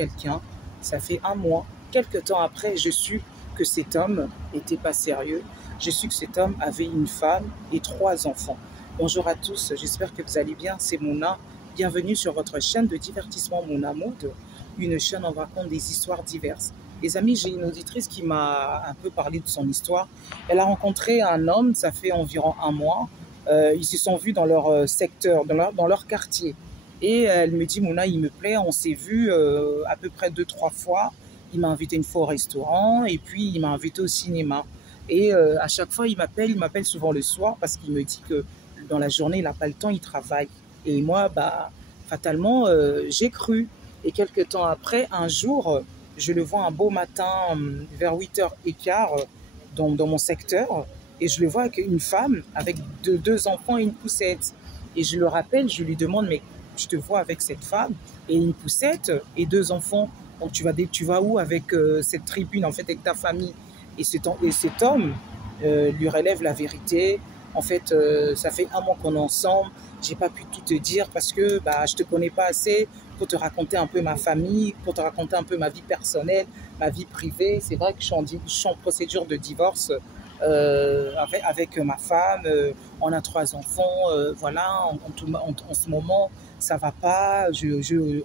Quelqu'un, ça fait un mois. Quelques temps après, je su que cet homme n'était pas sérieux. Je su que cet homme avait une femme et 3 enfants. Bonjour à tous, j'espère que vous allez bien. C'est Mouna. Bienvenue sur votre chaîne de divertissement Mouna Mood, une chaîne où on raconte des histoires diverses. Les amis, j'ai une auditrice qui m'a un peu parlé de son histoire. Elle a rencontré un homme, ça fait environ un mois. Ils se sont vus dans leur secteur, dans leur quartier. Et elle me dit, Mouna, il me plaît, on s'est vu à peu près 2, 3 fois. Il m'a invité une fois au restaurant et puis il m'a invité au cinéma. Et à chaque fois, il m'appelle souvent le soir parce qu'il me dit que dans la journée, il n'a pas le temps, il travaille. Et moi, bah, fatalement, j'ai cru. Et quelques temps après, un jour, je le vois un beau matin vers 8h15 dans mon secteur. Et je le vois avec une femme, avec deux enfants et une poussette. Et je le rappelle, je lui demande, mais je te vois avec cette femme et une poussette et 2 enfants. Donc tu vas où avec cette tribune, en fait, avec ta famille? Et cet homme lui relève la vérité. En fait, ça fait un mois qu'on est ensemble. J'ai pas pu tout te dire parce que bah, je te connais pas assez pour te raconter un peu ma famille, pour te raconter un peu ma vie personnelle, ma vie privée. C'est vrai que je suis en procédure de divorce avec ma femme. On a 3 enfants. Voilà, en ce moment, ça va pas.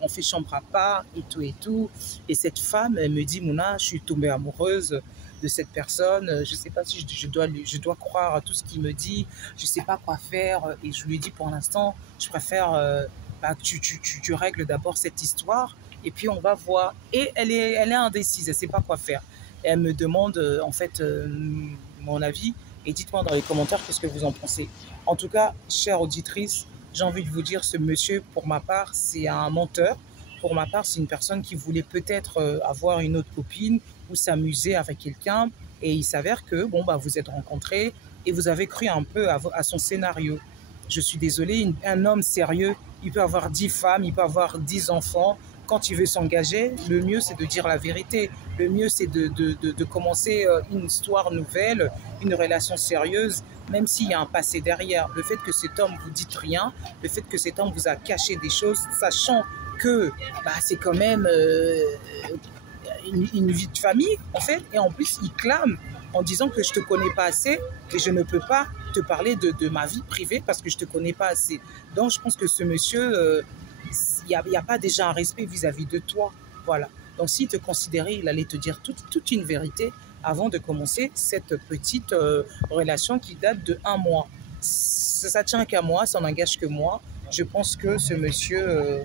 On fait chambre à part et tout et tout. Et cette femme, elle me dit, Mouna, je suis tombée amoureuse de cette personne. Je sais pas si je dois croire à tout ce qu'il me dit. Je sais pas quoi faire. Et je lui dis, pour l'instant, je préfère bah, que tu règles d'abord cette histoire. Et puis on va voir. Et elle est indécise. Elle sait pas quoi faire. Et elle me demande en fait mon avis. Et dites-moi dans les commentaires qu'est-ce que vous en pensez. En tout cas, chère auditrice, j'ai envie de vous dire, ce monsieur, pour ma part, c'est un menteur. Pour ma part, c'est une personne qui voulait peut-être avoir une autre copine ou s'amuser avec quelqu'un. Et il s'avère que bon, bah, vous êtes rencontrés et vous avez cru un peu à son scénario. Je suis désolée, un homme sérieux, il peut avoir 10 femmes, il peut avoir 10 enfants. Quand il veut s'engager, le mieux, c'est de dire la vérité. Le mieux, c'est de commencer une histoire nouvelle, une relation sérieuse, même s'il y a un passé derrière. Le fait que cet homme vous dise rien, le fait que cet homme vous a caché des choses, sachant que bah, c'est quand même une vie de famille, en fait. Et en plus, il clame en disant que je ne te connais pas assez et je ne peux pas te parler de ma vie privée parce que je ne te connais pas assez. Donc, je pense que ce monsieur, il n'y a pas déjà un respect vis-à-vis de toi. Voilà. Donc, s'il te considérait, il allait te dire toute une vérité avant de commencer cette petite relation qui date de un mois. Ça tient qu'à moi, ça n'engage que moi. Je pense que ce monsieur,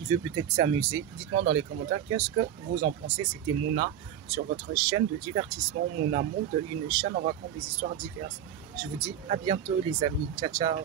il veut peut-être s'amuser. Dites-moi dans les commentaires qu'est-ce que vous en pensez. C'était Mouna sur votre chaîne de divertissement Mouna Mood, une chaîne où on raconte des histoires diverses. Je vous dis à bientôt les amis. Ciao, ciao.